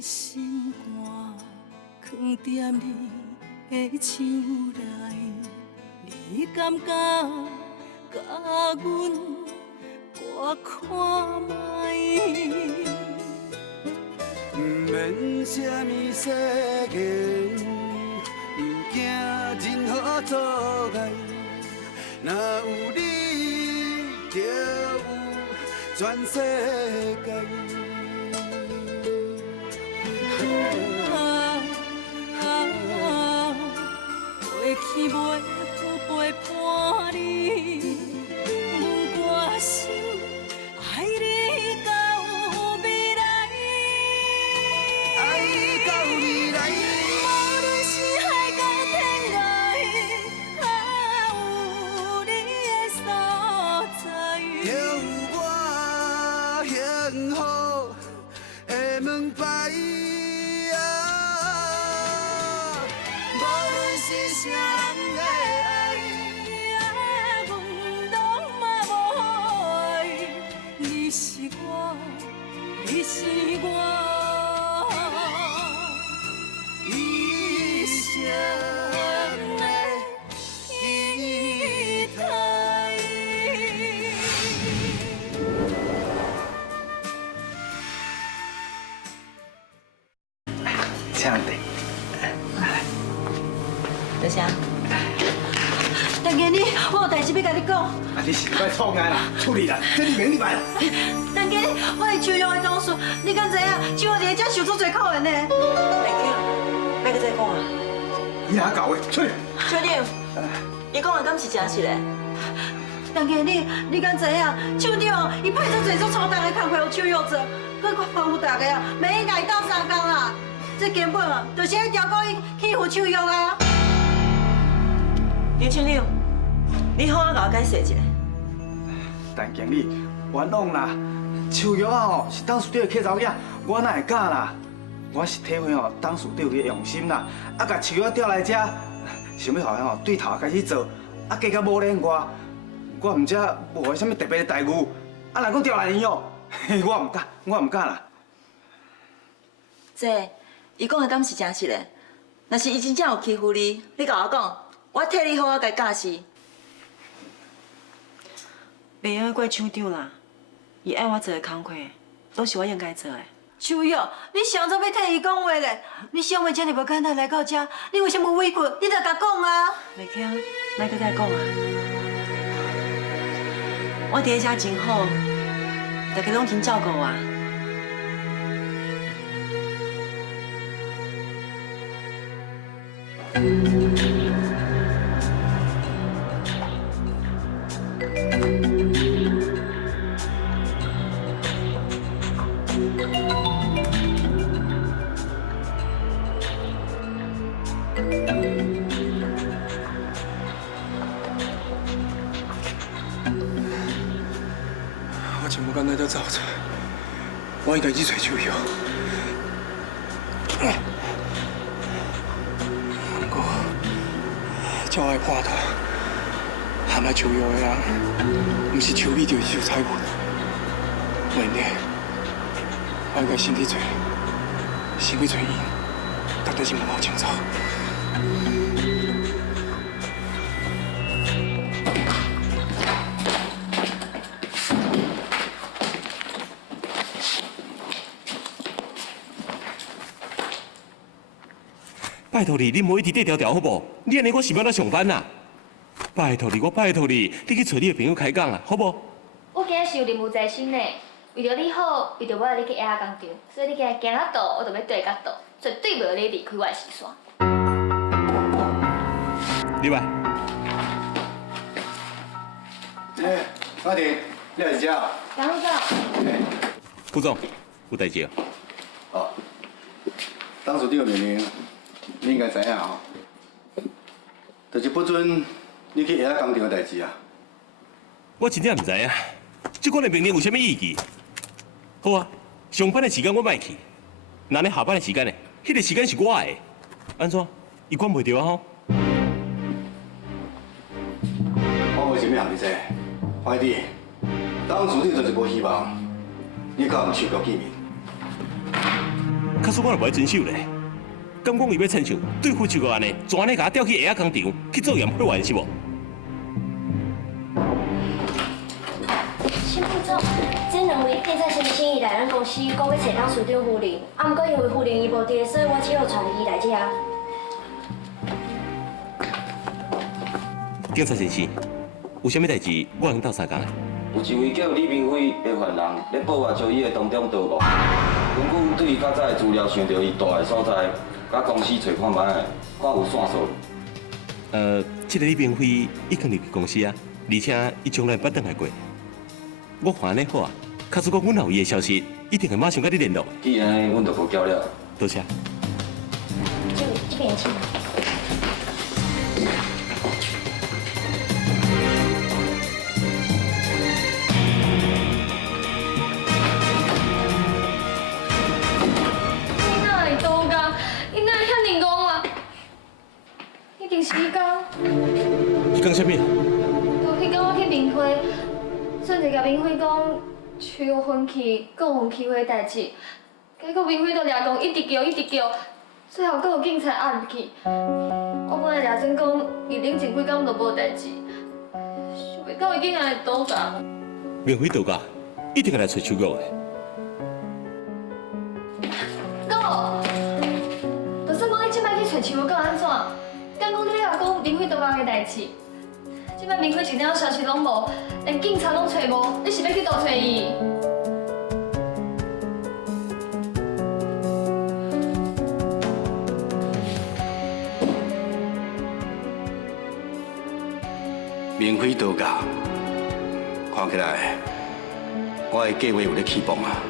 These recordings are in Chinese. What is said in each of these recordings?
心肝藏在你的手内，你敢甲阮我看卖？不免什么世间，不惊任何阻碍。若有你，就有全世界。过去袂负陪伴你，我心爱你到未来。爱到未来。无论是海角天涯，有你的所在，就有我幸福的门牌。无论是啥人的爱，阮拢嘛无爱。你是我，你是我。一生的期待。请坐。多谢。陈经理，我有代志要甲你讲。啊，你是快创啊啦，处理啦，这你明白啦。陈经理，我是秋阳的同事，你敢知影？秋阳伫遮受出侪考验呢。袂记，别个再讲啊。你哪搞的？出去。秋长，伊讲的敢是真实的？陈经理，你敢知影？秋长伊派出侪做粗重的工课，有手约做，佮吩咐大家啊，每日挨斗3工啦。这根本啊，就是喺调高伊欺负秋阳啊。林青柳，你好啊，甲我解释一下。陈经理，冤枉啦！秋玉啊吼是董事长的客查囝，我哪会假啦？我是体会吼董事长的用心啦，啊，甲秋玉调来遮，想要互伊吼对头开始做，啊，加到无连我唔知无啥物特别的待遇，啊，若讲调来伊哦，我唔敢啦。这，伊讲的敢是真实的？若是伊真正有欺负你，你甲我讲，我替你好啊，甲解释。袂用怪厂长啦，伊爱我做的工课，都是我应该做的。秋玉，你想做要替伊讲话咧？你想话真哩无简单来到遮，你为什么委屈？你着甲讲啊！袂听，咱搁再讲啊。我伫遐真好，大家拢真照顾我。我真无敢来到走出，我应该去找秋瑶。不过，叫我破头，喊来秋瑶的人，不是秋美就是秀彩云。为呢，我应该先去找伊，到底是问好清楚。拜托你，你莫一直调调好不？你安尼我是要来上班呐！拜托你，我拜托你，你去找你的朋友开讲啊，好不？我今日是有任务在身呢，为着你好，为着我你去野工厂，所以你今日行到倒，我就要对到倒，绝对袂你离开我的视线。李白，阿婷，你来是遮？杨副总，副总，有代志啊？哦，董事长的命令，你应该知影吼，就是不准你去下工厂的代志啊。我真正唔知啊，这款的命令有啥物意义？好啊，上班的时间我莫去，那你下班的时间呢？迄个时间是我的，安怎？伊管袂着啊吼？我为什么向你说？快弟，董事长就是无希望你甲阮手脚见面。较假使我若不爱遵守咧，敢讲伊要亲像对付秋月安尼，专呢甲我调去下仔工厂去做验血员是无？新副总，这两位警察先生伊来咱公司，讲要找当署长夫人，啊，毋过因为夫人伊无伫，所以我只好带伊来这。警察先生，有啥物代志我能斗相共的？有一位叫李明辉的犯人，咧报案招伊的当中逃亡。根据对伊较早的资料，想到伊住的所在，甲公司找看卖，看有线索。这个李明辉已经入去公司啊，而且伊从来捌倒来过。我看安尼好啊，假使讲阮有伊的消息，一定会马上甲你联络。既然阮就无交了，多谢。这边请。你讲啥物？就迄天我去民会，顺着甲民会讲吹有分去，搁有分去的代志，结果民会都掠讲一直叫，最后搁有警察压入去。我本来掠算讲伊冷静几工都无代志，想袂到伊竟然会倒架。民会倒架，一定会来找秋月的。哥，就算讲你即摆去找秋月，搁安怎？敢讲你要讲民会倒架的代志？即摆民会一点消息拢无，连警察拢找无，你是要去倒找伊？明辉倒架，看起来我的计划有咧起步啊！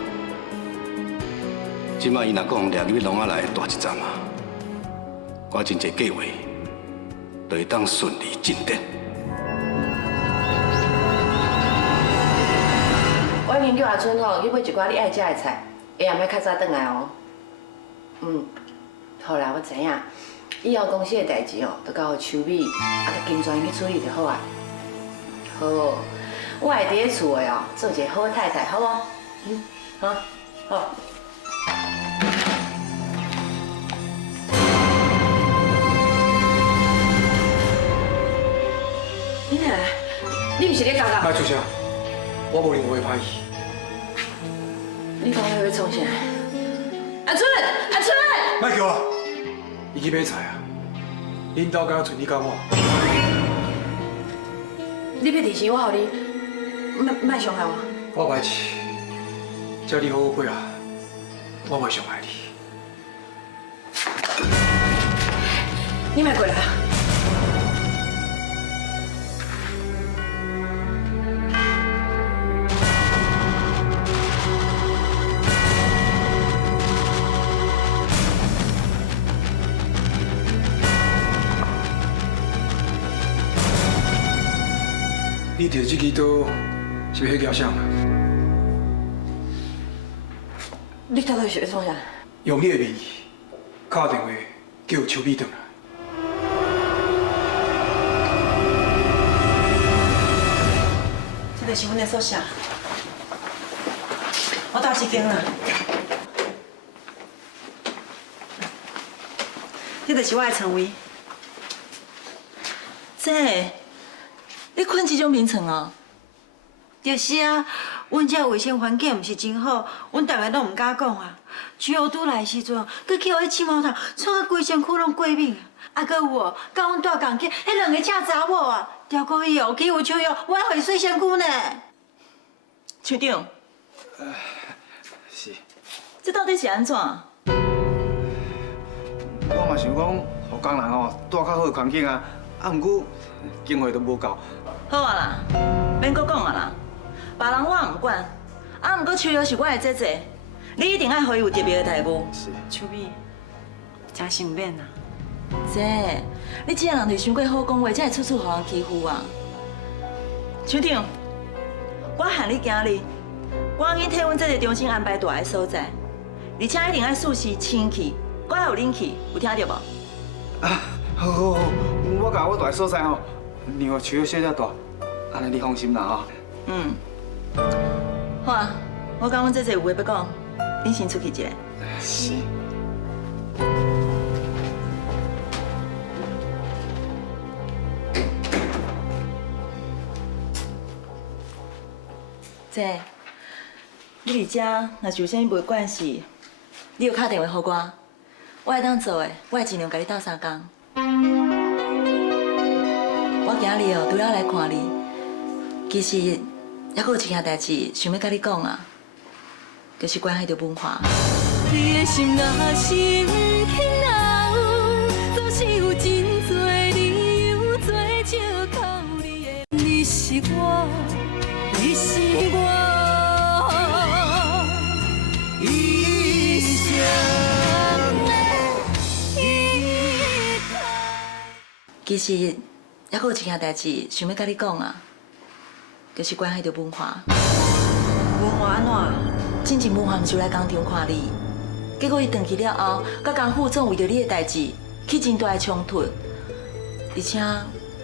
即摆伊若讲掠入去笼仔内大一站啊，我真侪计划就会当顺利进展。我已经叫阿春吼去买一寡你爱食的菜，下暗要较早转来哦。好啦，我知影。以后公司的代志哦，都交秋美，啊，就金泉去处理就好啊。好，我会伫咧厝的哦，做一个好太太，好无？好，好。你来，你毋是咧讲？莫出声，我无认为歹意。你讲话要创啥？阿春，阿春！莫叫我，伊去买菜啊。恁兜敢剩你甲我？你要提醒我，互你，莫伤害我。我歹志，叫你好好配合，我袂伤害你。你莫过来啊！你摕这支刀是要迄条啥？你到底是要创啥？用你的名义打电话叫秋美回来。这个是阮的宿舍，我到这间啦。这就是我的床位。姐，你困这种眠床哦？就是啊，阮这卫生环境毋是真好，阮大家拢毋敢讲啊。只有拄来的时阵，佮去互迄青毛头创啊规身躯拢过敏啊。啊，佮有哦，甲阮住共间，迄两个赤查某啊，调过伊哦欺负秋瑶，我还会碎身躯呢。厂长，是。这到底是安怎？我嘛想讲，互工人吼住较好的环境啊，啊，毋过经费都无够。好啊啦，免搁讲啊啦，别人我唔管，啊，毋过秋瑶是我的姐姐，你一定爱予伊有特别的待遇。是。秋美，真心免啊。姐，你这样人就伤过好讲话，才会处处互人欺负啊。厂长，我喊你行哩，赶紧替阮姐姐重新安排住的所在，而且一定爱舒适、清气，搁要有冷气，有听到无？啊，好好好，我甲我住的所在吼，让我树小小大，安尼你放心啦吼。好啊，我甲阮姐姐有话要讲，恁先出去一下。是。姐，你伫遮若是有啥物袂惯势，你有敲电话给我，我会当做的，我会尽量甲你斗相共。我今日哦，除了来看你，其实还阁有一件代志想要甲你讲啊，就是关系到文化。你的心若是不肯留，总是有真多理由做借口。你是我，你是我一生的依靠。其实还阁有一件代志想要甲你讲啊，就是关系到文化。文化安怎？进前文化毋是来工厂看你，结果伊回去了后，甲江副总为着你的代志起真大的冲突，而且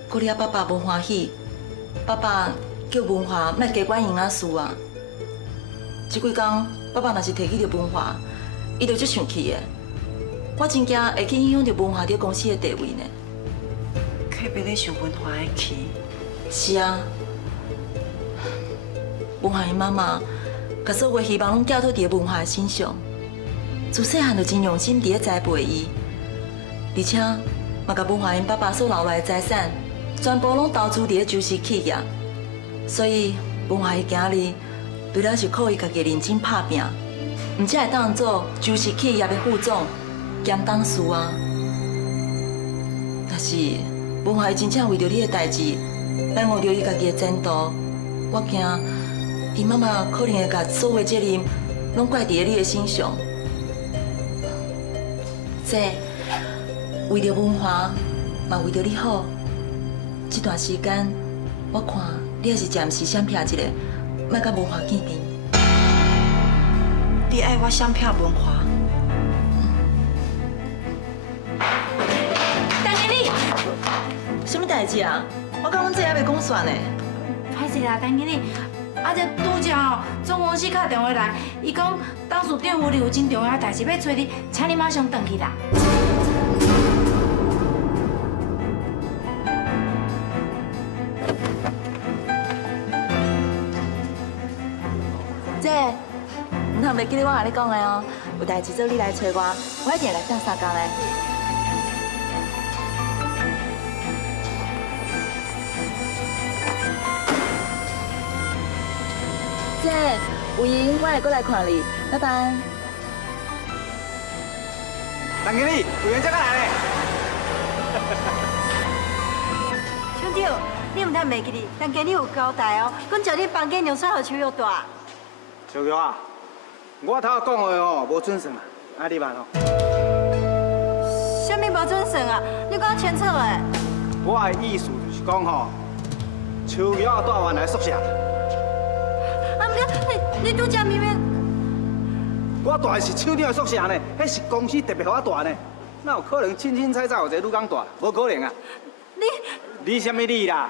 搁你爸爸无欢喜，爸爸叫文化莫加管营仔事啊。这几天爸爸若是提起着文化，伊就足生气的。我真惊会去影响着文化伫公司的地位呢。可别咧想文化的气。是啊，文化因妈妈。甲所有希望拢寄托伫文化的身上，自细汉就真用心伫咧栽培伊，而且嘛甲文化因爸爸所留来的财产，全部拢投资伫咧株式企业。所以文化伊今日除了是靠伊家己认真拍拼，毋才会当做株式企业的副总兼董事啊。但是文化伊真正为着你的代志，耽误着伊家己的前途，我惊。伊妈妈可能会把所有责任拢怪伫咧你的身上。姐，为着文化，嘛为着你好，这段时间我看你还是暂时闪避一下，莫甲文化见面。你爱我闪避文化？陈经理，什么代志啊？我甲阮姐还未讲煞呢。歹势啦，陈经理。啊！这拄则吼，总公司打电话来，伊讲董事长府里有真重要的代志要找你，请你马上回去啦。姐，唔通袂记得我甲你讲的哦，有代志做你来找我，我一定来斗相共的。姐，有闲我会过来看你，拜拜。陈经理，有闲才来咧。兄弟，你唔通袂记哩，陈经理有交代哦，阮叫你房间让晒互秋玉大。秋玉啊，我头讲的吼无准算啊，啊你办吼？什么无准算啊？你讲清楚诶。我的意思就是讲吼，秋玉带原来宿舍。啊，唔对，你拄则明明。我住的是厂长的宿舍呢，迄是公司特别给我住呢，哪有可能凊凊彩彩有一个女工住？无可能啊！你什么你啦？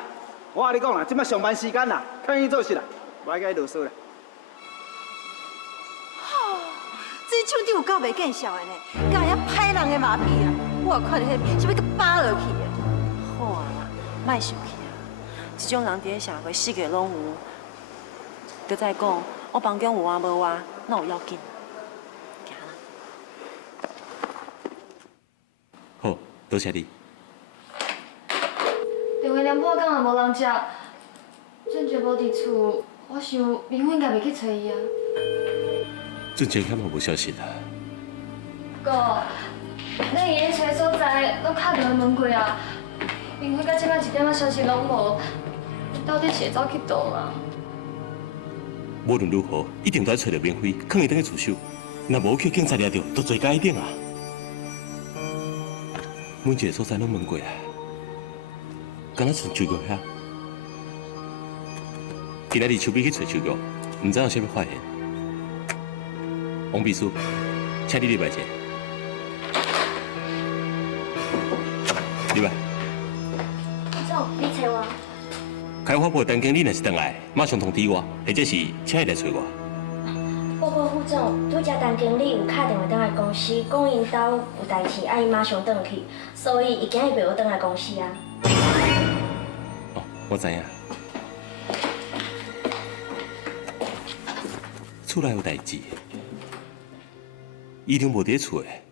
我甲你讲啦，即摆上班时间啦，看伊做事啦，无爱甲伊啰嗦啦。这厂长有够袂见笑的呢，甲遐歹人的马屁啊！我看到迄是要佮扒落去的。好啊啦，莫生气啊！这种人伫咧社会四个拢有。搁再讲，我房间有啊无啊，哪有要紧？行啦。好，多谢你。电话连破讲也无人接，俊杰无伫厝，我想明辉应该袂去找伊啊。俊杰敢嘛无消息啦？哥，咱伊咧找所在，拢敲电话问过啊，明辉到即摆一点仔消息拢无，到底是会走去倒啊？无论如何，一定要找到明辉，放伊等去自首。若无去警察抓到，就罪加一等啊！每一个所在拢问过啊，敢若剩秋玉遐。今仔日秋美去找秋玉，唔知有啥物发现。王秘书，请你入来者。入来。总，你找我。开发部陈经理若是回来，马上通知我，或者是请伊来找我。报告副总，拄则陈经理有打电话转来公司，讲因兜有代志，伊马上转去，所以伊今日袂晓转来公司啊。哦，我知影。厝内有代志，姨丈无伫厝诶，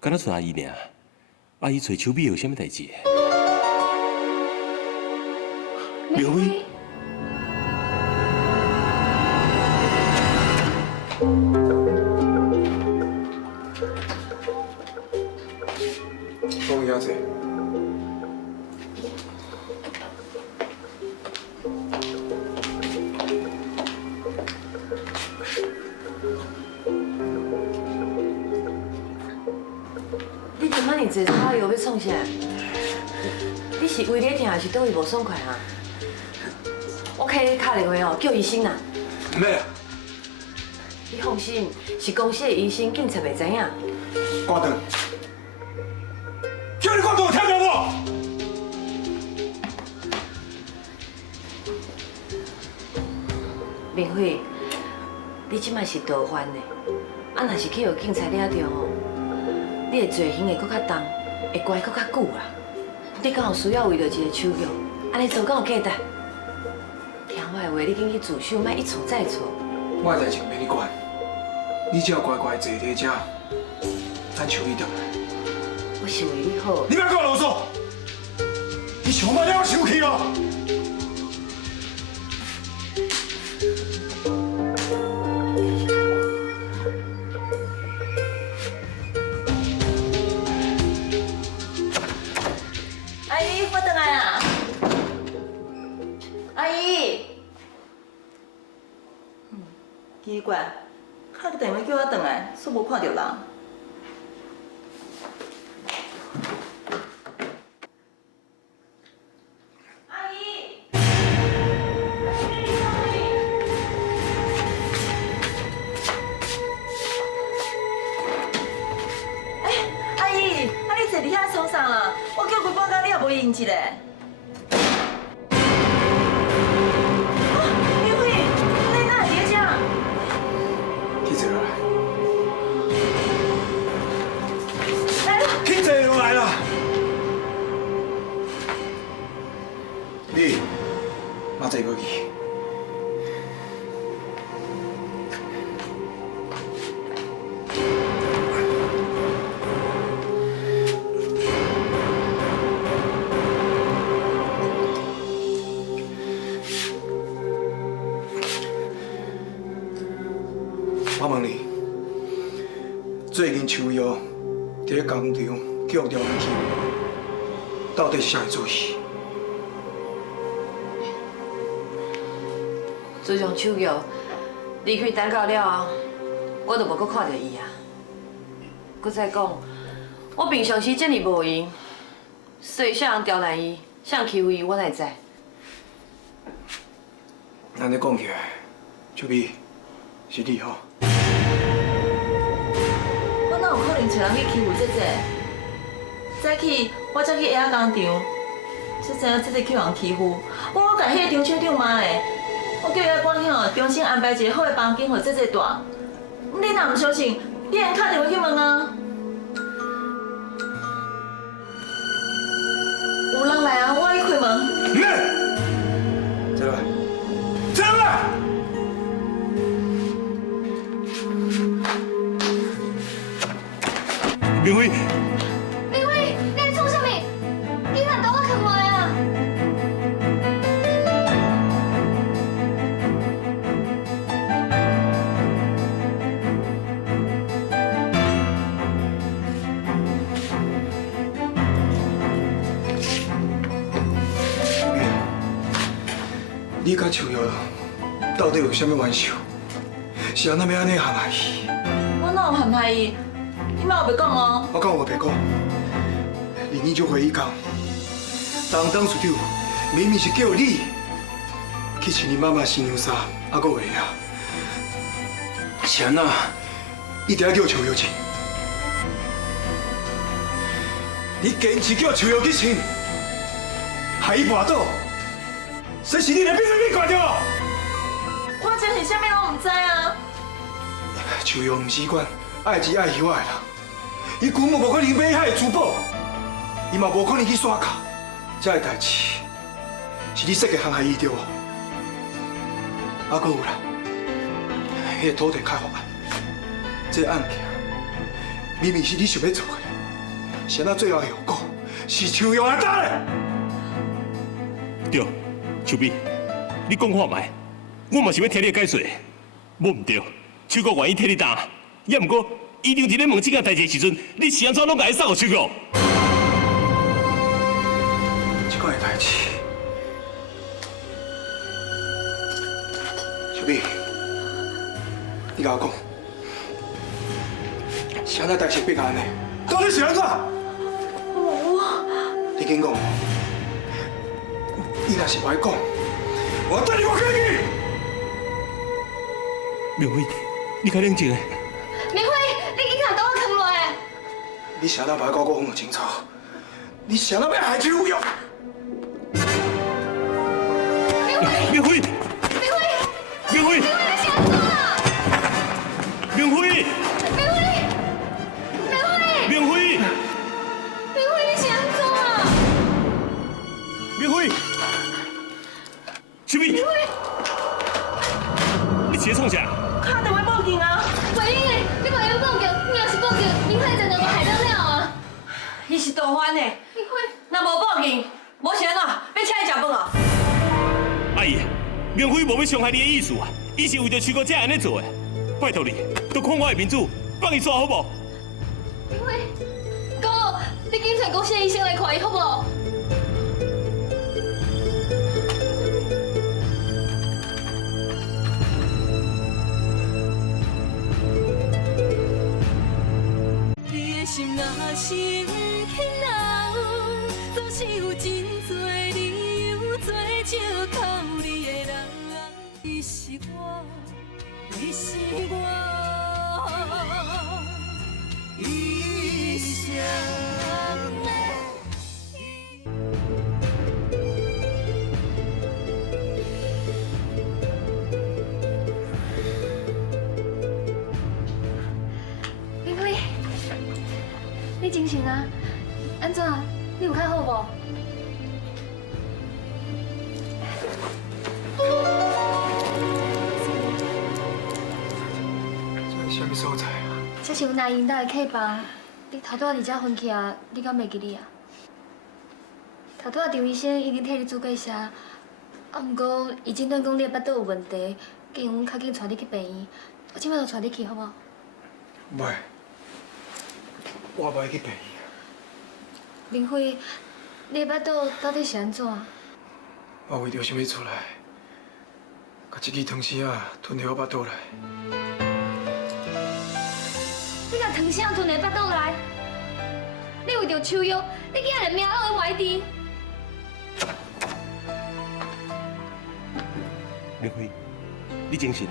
敢若剩阿姨尔。阿姨找秋美有啥物代志？刘辉。 放遐济。你今摆日坐车又要创啥？你是胃咧疼，还是倒位无爽快啊？我开你打电话哦，叫医生啦。唔免，你放心，是公司的医生，警察袂知影。挂断。叫你挂断，听到无？明慧，你即摆是逃犯的，啊，若是去互警察抓着哦，你的罪行会搁较重，会关搁较久啦。你敢有需要为着一个手续，安尼做敢有价值？听我的话，你紧去自首，莫一错再错。我的代志免你管，你只要乖乖坐伫遮，咱求伊倒来。我是为你好。你莫跟我啰嗦，你想要了我生气咯？ 阿姨，我回来啊！阿姨，奇怪，敲个电话叫我回来，煞无看到人。阿姨，阿姨，啊你坐伫遐创啥啦？我叫规半工，你也无应一个。明慧，你哪会伫遮？去坐落来。来了。去坐落来啦！你，莫坐过去。 我问你，最近秋瑶伫咧工厂叫刁人去，到底是啥主意？自从手玉离开单告了后，我就无搁看到伊啊。搁再讲，我平常时这么无闲，所以啥人刁难伊，啥人欺负伊，我哪会知？安尼讲起来，秋美是你吼。 我哪有可能找人去欺负姐姐？早起我才去下工厂，才知影姐姐去人欺负。我甲迄个张厂长骂的，我叫伊赶紧哦，重新安排一个好的房间，互姐姐住。你若唔相信，你用打电话去问啊。有人来啊，我去开门。唔免，坐落来，坐落来。 明辉，明辉，你在创啥物？你哪倒我开门啊？你甲秋瑶到底有啥物冤仇？是安怎要安尼陷害伊？我哪有陷害伊？你莫有白讲哦。我讲我白讲，二年就回忆讲，当处长明明是叫你去穿你妈妈新娘衫，还阁话啊，是安怎一定要叫秋瑶穿？你坚持叫秋瑶去穿，害伊跋倒，这是你的秘密挂着。我真是啥物拢唔知啊！秋瑶唔是款爱钱爱油的人，伊根本无可能买遐个珠宝，伊嘛无可能去刷卡，这个代志是你设计陷害伊对无？啊，搁有啦，迄个土地开发案，这个案件明明是你想要做的，谁那最后的后果是秋瑶阿担的？对，秋美，你讲话卖，我嘛是要听你解说。无唔对，秋哥愿意替你担，也毋过伊张伫咧问这件代志的时阵，你是安怎拢甲伊送互秋哥？这款的代志，小美，你甲我讲，是安怎代志变安尼？到底是安怎？你紧讲，你若是不爱讲，我等你我开去。明辉，你较冷静诶。明辉，你紧甲刀我扛落来。你谁人把我讲得清楚？你谁人要害秋瑶？明辉，明辉，你是安怎啦？明辉，明辉，你是安怎啊？明辉，秋美，你是咧创啥？打电话报警啊！袂用诶，你袂用报警，你若是报警，明辉就能够害得了啊！伊是盗犯的，明辉，若无报警，无是安怎？要请伊食饭啊？阿姨，明辉无要伤害你的意思啊，伊是为着秋哥才安尼做的。拜托你，都看我的面子，放伊煞好无？明辉，哥，你紧找公司的医生来看伊好无？心若是轻柔，总是有真多理由做借口。你的人，你是我，你是我一生的。明辉。你精神啊？安怎？你有较好无？这是什么所在啊？这是阮阿英家的客房，你头拄仔伫遮昏去啊，你敢袂记哩啊？头拄仔张医生已经替你做过写，啊，毋过伊诊断讲你的腹肚有问题，建议阮较紧带你去病院。我即摆就带你去好无？袂，我袂去病院。明辉，你的腹肚到底是安怎？我为着想要出来，甲这支汤匙啊吞入我腹肚内。你甲汤匙吞入腹肚内？你为着秋瑶，你竟然连命都会坏滴？明辉，你精神啊？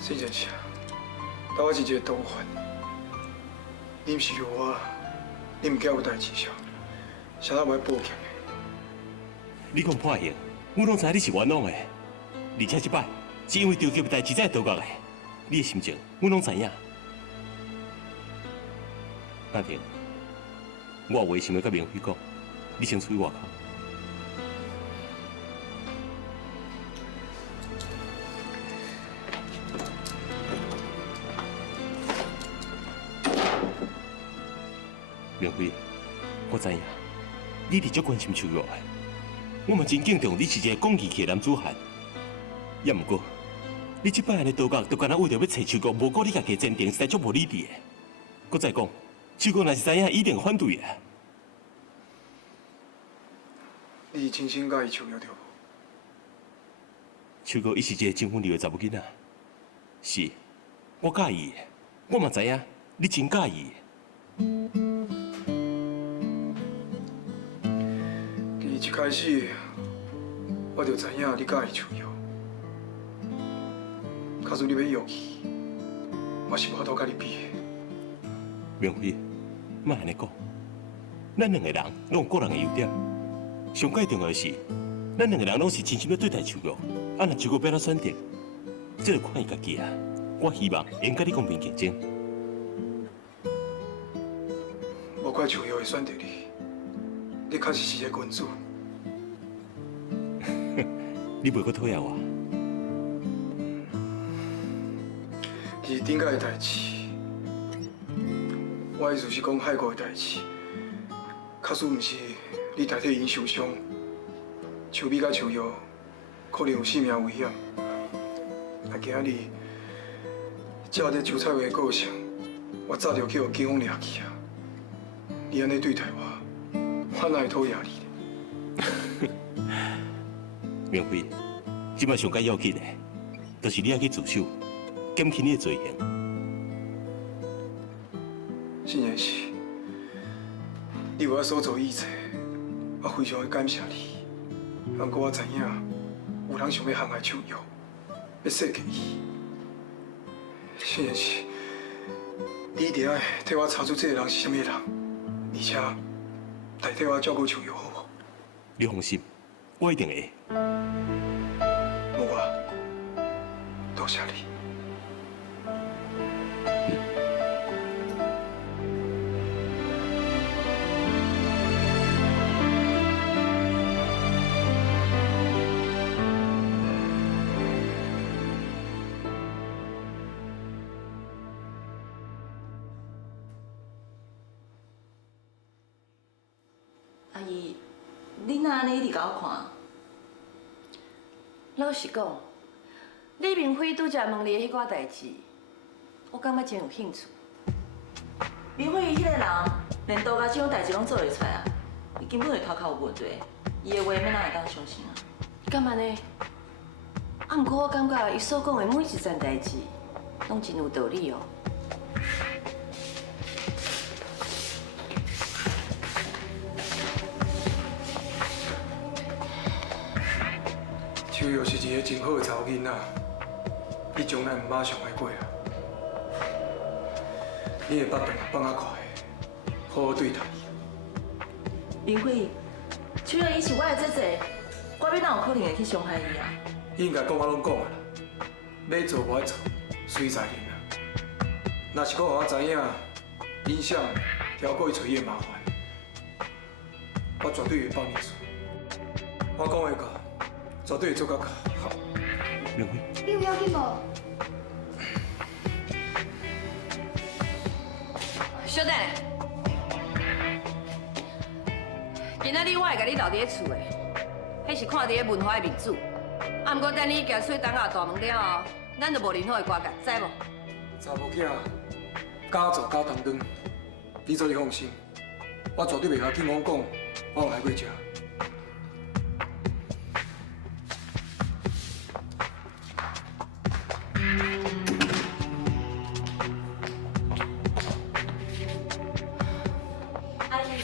这件事，当我是一个盗犯，你毋是叫我，你毋惊有代志上，谁人要报警的？你讲破刑，我拢知你是冤枉的，而且这摆是因为着急的代志才倒角的，你的心情我拢知影。阿婷，我有话想要甲明辉讲，你先出去外口。明辉，我知影，你是足关心秋瑶的，我嘛真敬重你是一个讲义气的男子汉。也毋过，你这摆安尼倒角，就干那为着要找秋瑶，无顾你家己坚定，实在足无理智的。搁再讲，秋瑶若是知影，一定反对的。你是真心介意秋瑶对无？秋瑶伊是一个真温柔的查某囡仔，是，我介意的，我嘛知影，你真介意的。一开始我就知影你介意秋瑶，假如你要勇气，我是无法度甲你比的。明辉，莫安尼讲，咱两个人拢有个人的优点，上介重要的是，咱两个人拢是真心要对待秋瑶。啊，若秋瑶要咱选择，这就看伊家己啊。我希望会甲你公平竞争。无怪秋瑶会选择你，你确实是个君子。你袂阁讨厌我？其实顶个的代志，我意思是讲海国的代志，假使毋是你代替因受伤，秋美甲秋瑶可能有性命危险。啊，今仔日照这韭菜花的个性，我早就去互警方抓去啊！你安尼对待我哪会讨厌你？明辉，即摆上该要紧的，就是你要去自首，减轻你的罪行。真然是，你为我所做一切，我非常的感谢你。不过我知影，有人想要陷害秋瑶，要设计伊。真然是，你一定要替我查出这个人是什么人，而且代替我照顾秋瑶，好无？你放心，我一定会。无啊，多谢你。阿姨，你哪安尼一直甲我看？老实讲，李明辉拄则问你迄寡代志，我感觉真有兴趣。明辉伊迄个人，连刀甲这种代志拢做会出来啊！伊根本就头壳有问题，伊的话要哪会当相信啊？干嘛呢？啊，毋过我感觉伊所讲的每一件代志，拢真有道理哦。秋瑶是一个真好的查某囡仔，你从来唔马上爱过啊！你的巴肚放较快，好好对待伊。明辉，除了伊是我的姐姐，我要哪有可能会去伤害伊啊？伊应该讲我拢讲啊啦，要做无爱做，随在恁啦。若是讲互我知影，影响挑过伊找伊的麻烦，我绝对会帮你做。我讲的个。绝对会做到好。明辉，你有要紧无？小等，今仔日我会甲你留伫咧厝的，迄是看伫咧文化的面子。啊，毋过等你行出东亚大门了后，咱就无任何的瓜葛，知无？查某囝敢做敢当当，你做你放心，我绝对袂甲警方讲我有来过遮。阿姨，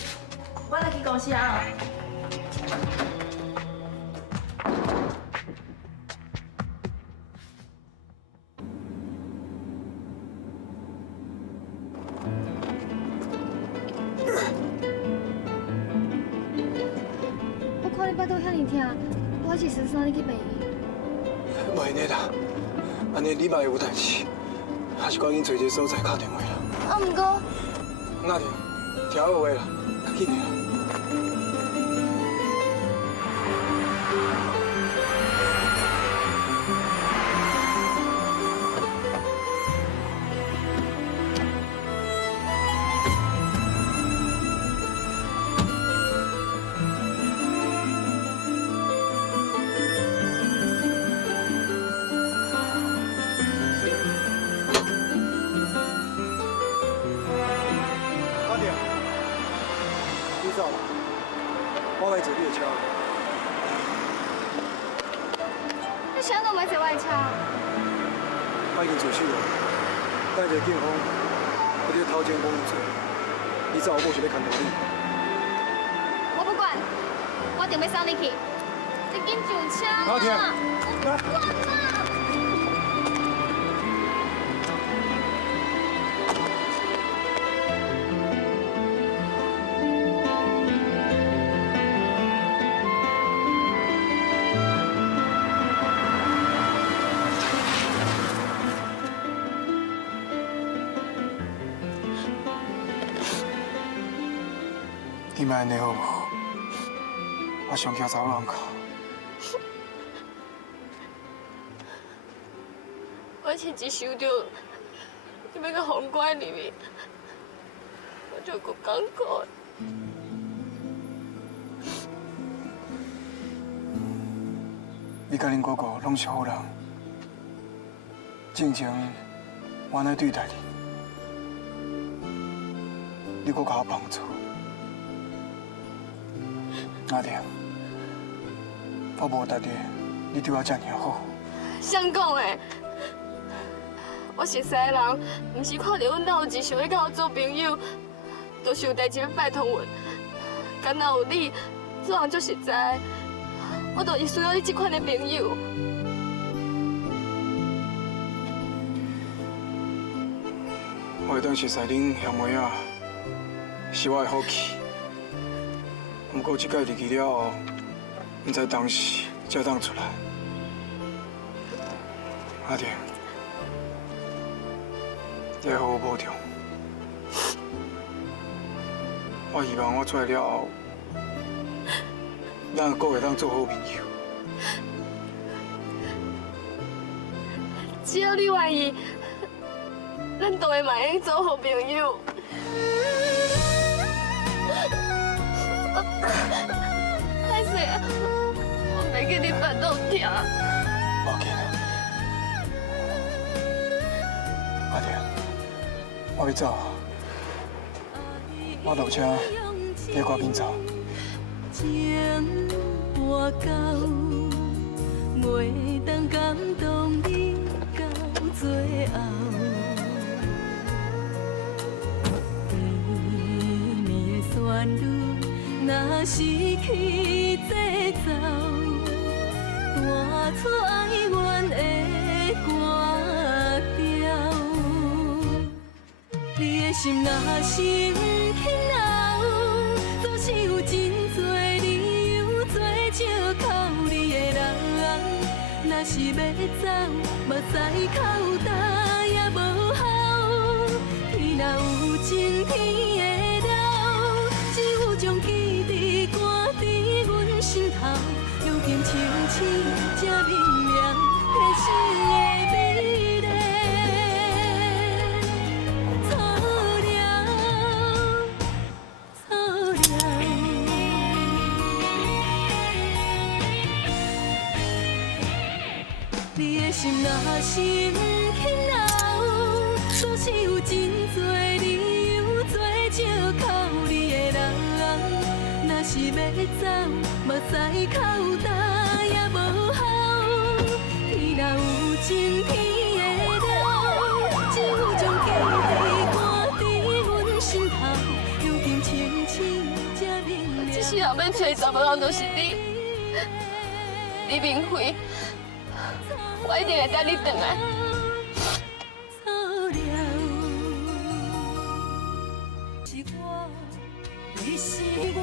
我来去公司啊。我看你巴肚遐尼痛，我是先送你去病院。袂呢啦，安尼你嘛会有代志，还是赶紧找一个所在打电话啦。啊，毋过，那着，听好话啦，较紧的啦。阿弟，你走啦，我来坐你的车。你啥都买坐我的车？我已经自首了，等一个警方我这头前帮你做，你走，我是要牵着你。我不管，我一定要送你去。你紧上车啦！阿弟，我不管啦！你莫安尼好无？我上惊查某人哭。我亲一想到你要到皇冠里面，我就够艰苦的。你甲恁哥哥拢是好人，正前我安尼对待你，你阁甲我帮助，阿玲，我无值得你对我遮尔好。谁讲的？我熟悉的人，毋是看到阮老二想要甲我做朋友，就想有代志要拜托阮。敢若有你，做人足实在，我就会需要你这款的朋友。我会当熟悉恁兄妹仔，是我的福气。不过这届入去了后，毋知当时才当出来。阿婷，你要好好保重。我希望我出来了后，咱阁会当做好朋友。只要你愿意，咱都会嘛会做好朋友。歹势啊，我袂记你腹肚痛。无要紧啊，阿婷，我要走啊，我落车，你赶紧走。情我到，袂当感动你到最后。甜蜜的旋律，若失去节奏，弹出哀怨的歌调。你的心若是不肯留，总是有真多理由做借口。你的人，若是要走，目屎口干也无效。天若有情，天会留，只有将记忆挂伫阮心头。用尽清醒，才明了现实的美丽。错了，错了。你的心若是不肯留，总是有真多理由做借口。你的人，若是要走，目屎口干也无效。天若有情，天会留，只有将记忆挂伫阮心头。用尽清醒，才明了。这世人要找查某人，就是你，李明辉。我一定会等你回来。错了，是我，你是我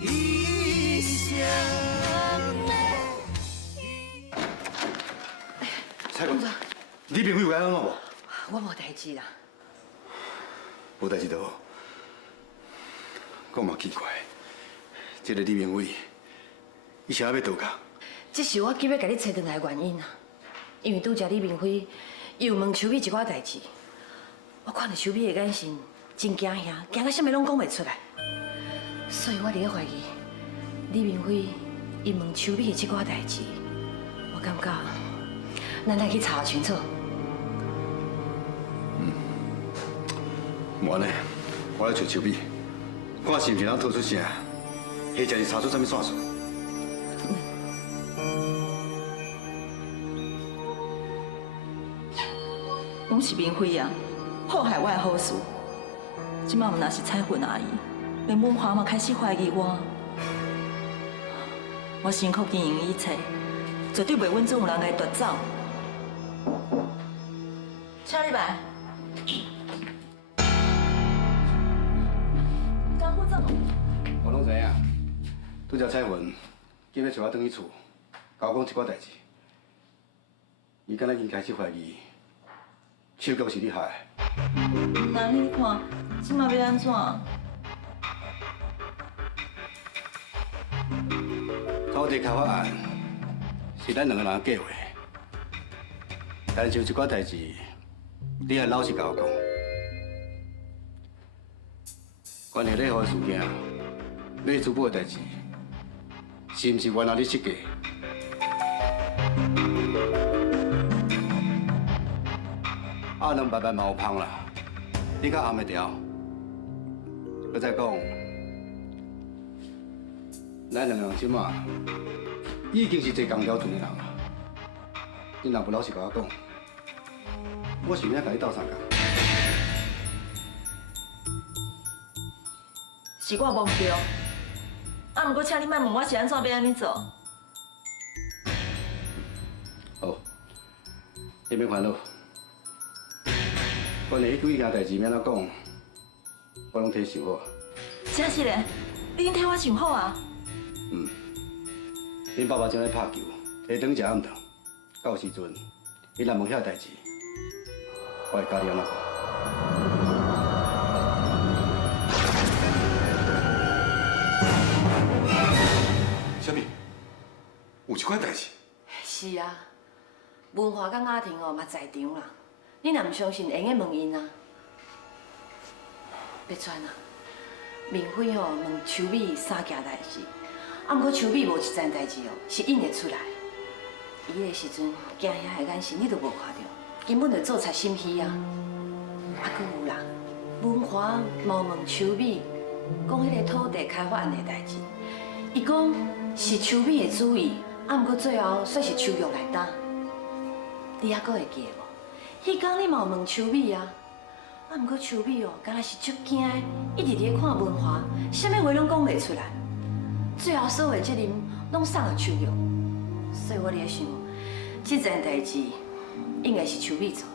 一生。蔡公子，你朋友有安怎无？我无代志啦。无代志就好。我嘛奇怪，这个李明伟，伊是要倒脚？这是我急要甲你找回来的原因啊！因为拄则李明辉又问秋美一寡代志，我看到秋美的眼神真惊吓，惊到啥物拢讲袂出来，所以我伫咧怀疑李明辉伊问秋美的这寡代志，我感觉咱来去查清楚。无安尼，我来找秋美，看是毋是通吐出声，或者是查出啥物线索。拢是明辉啊，祸害我的好事。即摆毋若是彩云阿姨，连文华嘛开始怀疑我。我辛苦经营一切，绝对袂允准有人来夺走。车你来。干护怎么？我拢知影，拄则彩云今日找我转去厝，甲我讲一寡代志。伊敢若已经开始怀疑手脚是你害的。那你看，即马要安怎？土地开发案是咱两个人计划，但是有一寡代志，你要老实甲我讲。关于礼花的事件，买珠宝的代志，是毋是原来你设计？阿两白白嘛有芳啦，你较暗会调。我再讲，咱两个人即马已经是坐同条船的人啊！你若不老实甲我讲，我是免甲你斗相共。是我忘掉，啊，毋过请你莫问我是安怎要安尼做。好，你免烦恼。关于迄几件代志免怎讲，我拢替想好。真是嘞，你已经替我想好啊？恁爸爸正在拍球，下顿食暗顿，到时阵，伊若问遐代志，我会教你安怎讲。什么？有这款代志？是啊，文华甲雅婷哦嘛在场啦。你若唔相信，会用问因啊。别传啊，明辉哦问秋美三件代志，啊，毋过秋美无一件代志哦是应得出来。伊迄个时阵惊遐的眼神你都无看到，根本就做贼心虚啊。啊，佫有啦，文华嘛有问秋美，讲迄个土地开发案的代志，伊讲是秋美的主意，啊，毋过最后煞是秋玉来担。你还佫会记得无？迄天你嘛有问秋美啊，啊，毋过秋美哦，敢若是足惊的，一直伫咧看文华，啥物话拢讲袂出来。最后所有的责任拢送给秋玉，所以我咧想，这件代志应该是秋美做。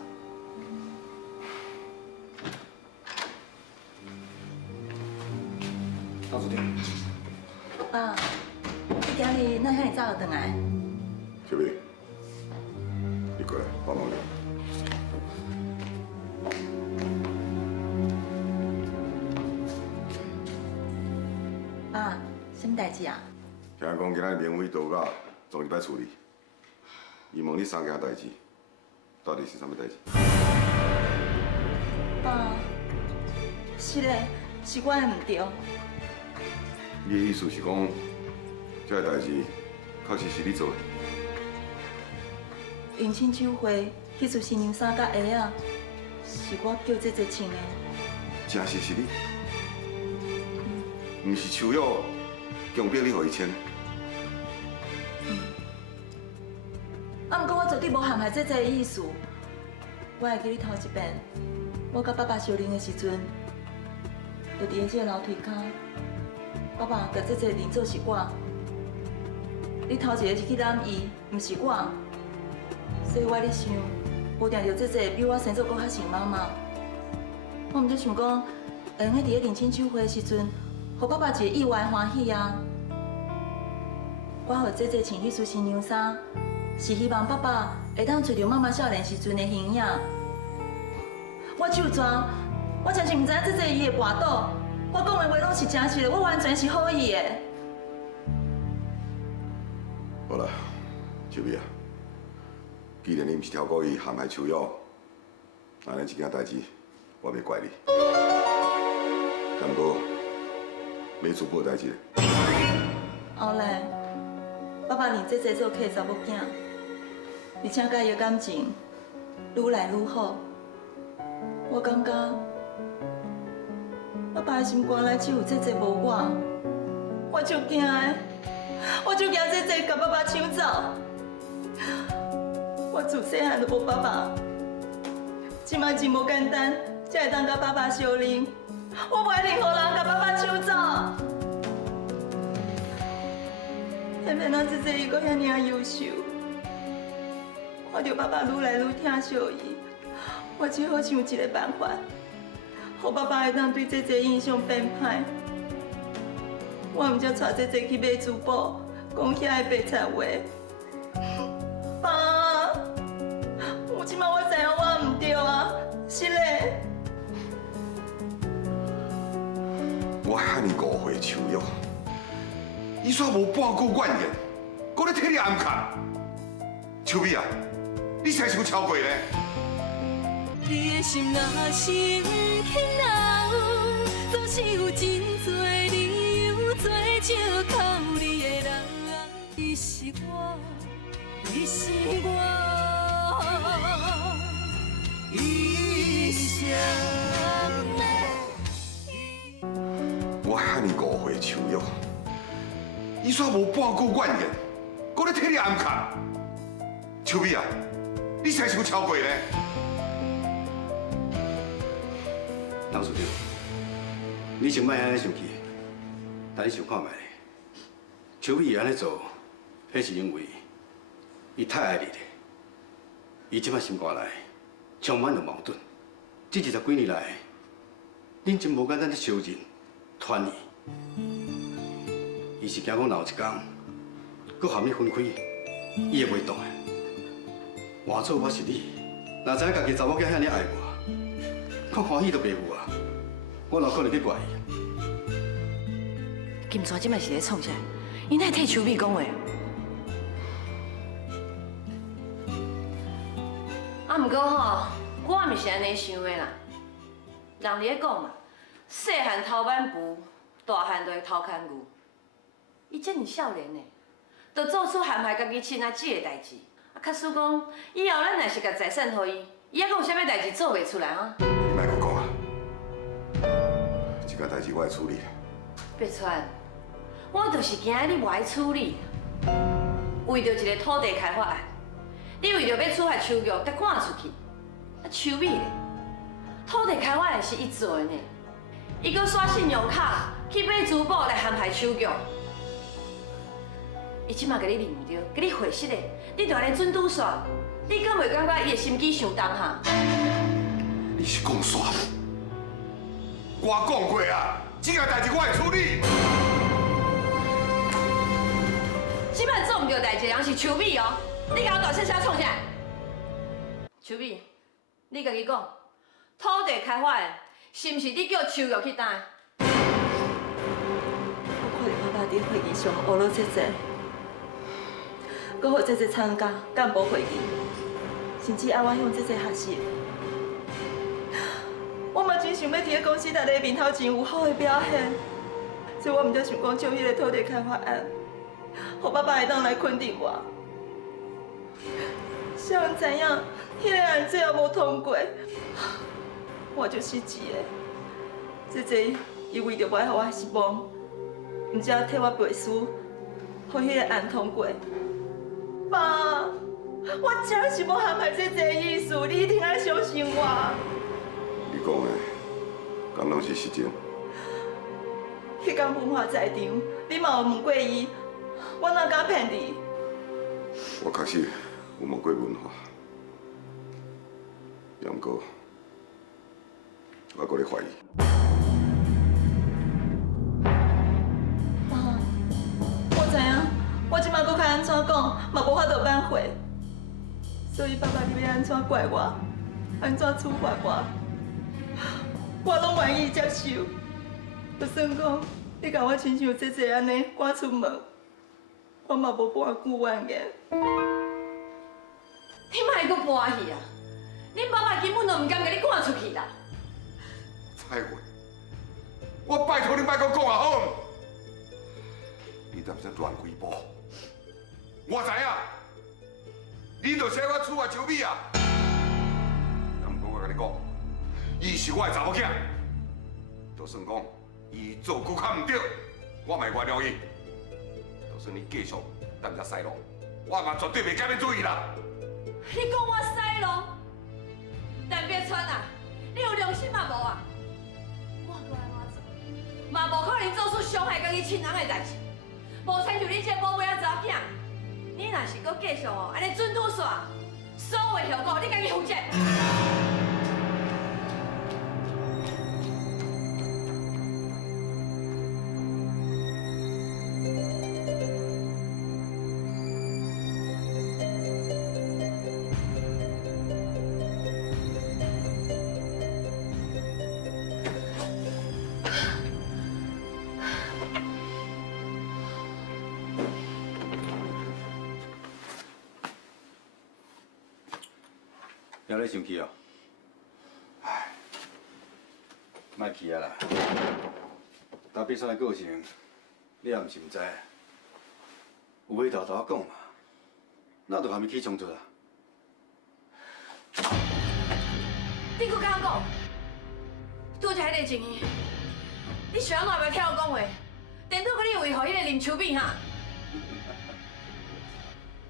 当主任，爸，你今日哪遐早就回来？小美，你过来帮忙。爸，什么代志啊？听讲今仔明辉倒假，总日摆处理。伊问你三件代志，到底是啥物代志？爸，是嘞，是我的唔对。你的意思是讲，这个代志确实是你做的？迎亲酒会，迄束新娘衫甲鞋啊，是我叫姐姐穿的。真是你？毋是秋玉强迫你互伊穿？啊，毋过我绝对无陷害姐姐的意思。我会记你头一遍，我甲爸爸相认的时阵，就伫咧这个楼梯骹，爸爸甲姐姐认做是我。你头一个是去揽伊，毋是我，所以我咧想，有定着姐姐比我生做搁较像妈妈。我毋则想讲，会用喺伫咧迎亲酒会的时阵，互爸爸一个意外欢喜啊！我互姐姐穿迄束新娘衫，是希望爸爸会当找到妈妈少年时阵的形影。我就装，我真是毋知影姐姐伊会跋倒。我讲的话拢是真实的，我完全是好意的。好啦，秋美啊，既然你毋是挑故意陷害秋玉，那这件代志我袂怪你。但不过，买珠宝代志，后来，爸爸认姐姐做客查某囝，而且甲伊的感情愈来愈好。我感觉，爸爸的心肝内只有姐姐无我，我足惊的，我足惊姐姐甲爸爸抢走。我自细汉就无爸爸，即摆真无简单，才会当甲爸爸相认。我袂任何人甲爸爸抢走。偏偏咱姐姐伊阁遐尔啊优秀，看到爸爸愈来愈疼惜伊，我只好想一个办法，互爸爸会当对姐姐印象变歹。我毋则带姐姐去买珠宝，讲遐个白菜话。爸，即摆我知影我毋对啊，是嘞。我喊你误会秋玉，伊煞无半句怨言，搁咧替你暗卡。秋美啊，你啥时有超过呢？你的心若是不肯留，总是有真多理由做借口你的人。你是我，你是我，一生的。我喊你误会秋玉，伊煞无半句怨言，搁咧替你暗卡。秋美啊，你啥时有超过呢？董事长，你先莫安尼生气，但你想看卖，秋美安尼做，迄是因为伊太爱你了。伊即摆心肝内充满着矛盾。这20几年来，恁真无简单咧相认、团圆。伊是惊讲哪有一天，搁含你分开，伊会袂动的。换做我是你，若知影家己查某囝遐尔爱我，看欢喜都袂有啊，我哪可能去怪伊？金川即摆是咧创啥？伊哪替秋美讲话？啊，毋过吼，我毋是安尼想的啦。人伫咧讲嘛，细汉偷挽布，大汉就会偷牵牛。伊这么少年呢，就做出陷害家己亲阿姊的代志。啊，假使讲以后咱若是甲财产互伊，伊还阁有啥物代志做袂出来啊？你莫阁讲啊，这件代志我会处理。别川，我就是惊你无爱处理，为着一个土地开发案，你为着要处罚秋玉，才赶出去。啊，秋美咧，土地开发案是伊做的呢，伊阁刷信用卡去买珠宝来陷害秋玉。伊即马甲你认唔着，甲你会失的，你就安尼准拄煞，你敢袂感觉伊的心机伤重哈？你是讲煞？我讲过啊，这件代志我会处理。即摆做唔对代志的人是秋美哦，你甲我大声声创啥？秋美，你家己讲，土地开发案是毋是你叫秋玉去担？我看到爸爸伫会议上学了这些，搁互这些参加干部会议，甚至爱我向这些学习。我嘛真想要伫咧公司内底面头前有好的表现，所以我毋才想讲就迄个土地开发案，互爸爸会当来肯定我。谁人知影，迄个案最后无通过，我就失志的。这伊为着不爱互我失望，毋才替我背书，互迄个案通过。爸，我真是无陷害这意思，你一定要相信我。你讲的，敢拢是实情？迄天文化在场，你嘛有问过伊，我哪敢骗你？我确实有问过文化，也毋过我搁咧怀疑。爸，我知影，我即摆搁较安怎讲，嘛无法度挽回。所以爸爸你要安怎怪我，安怎处罚我，我拢愿意接受。就算讲你甲我亲像这安尼赶出门，我嘛无半句怨言。你莫阁搬去啊！恁爸爸根本就唔敢甲你赶出去啦。彩惠，我拜托你莫阁讲啊好。你敢说乱开步？我知影，你就写我处罚秋美啊。但毋过我甲你讲，伊是我的查某囝，就算讲伊做骨较唔对，我嘛会原谅伊。就算你继续等遮西路，我嘛绝对袂改变主意啦。你讲我西路，但别川啊，你有良心嘛无啊？我搁爱怎做，嘛无可能做出伤害家己亲人的代志。无亲像你这宝贝仔查某囝，你若是搁继续哦，安尼准拄煞，所有后果你家己负责。还咧生气哦？唉，莫气啊啦！大比赛的过程，你也毋是毋知，有话偷偷讲嘛，那就还没起冲突啊。你搁敢讲？拄只迄个情形，你想安怎要听我讲话？颠倒去你为何迄个林秋萍哈？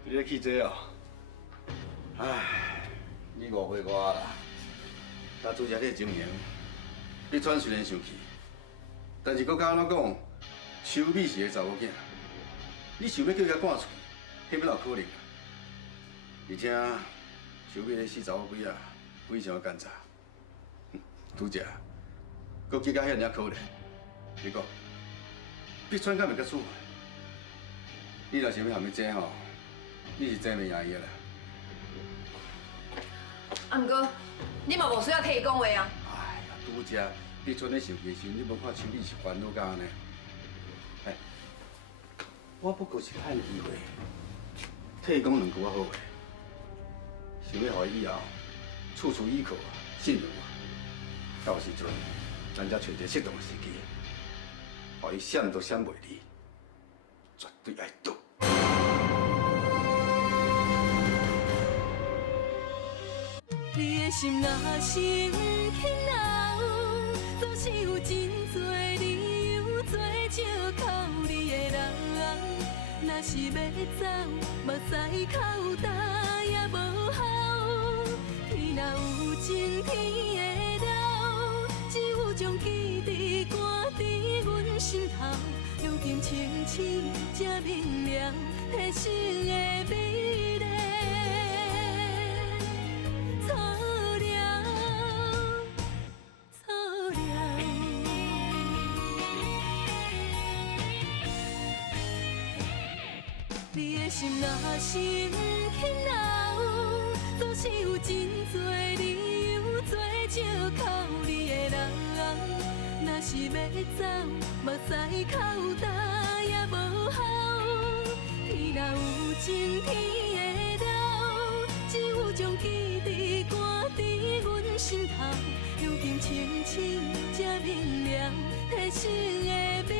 你咧气这哦？唉，你误会我啦。当初只迄个情形，你转虽然生气，但是搁甲安怎讲？秋美是个查某囝，你想要叫伊赶出去，迄要哪有可能啊？而且秋美迄死查某鬼啊，非常奸诈，拄只，搁结甲遐尔可怜。你讲，碧川敢袂较输？你若想要含伊争吼，你是真袂赢伊啦。啊，毋过你嘛无需要替伊讲话啊。哎呀，拄只碧川咧生气时，你无看秋美是烦恼甲安尼？哎，我不过是趁机会，替伊讲两句好话，想要互伊以后处处依靠我、信任我。到时阵，咱才找一个适当的时机，互伊闪都闪袂离，绝对爱倒。你的心若是不肯留，总是有真多理由做借口你的人。若是要走，目屎口干也无效。天若有情，天会了，只有将记忆赶伫阮心头。如今清醒才明了，体生的美丽。你的心若是不肯留，总是有真多理由做借口你的人。若是要走，目屎口干也无效。天若有情，天会了，只有将记忆赶伫阮心头。如今清醒才明了，体生的美。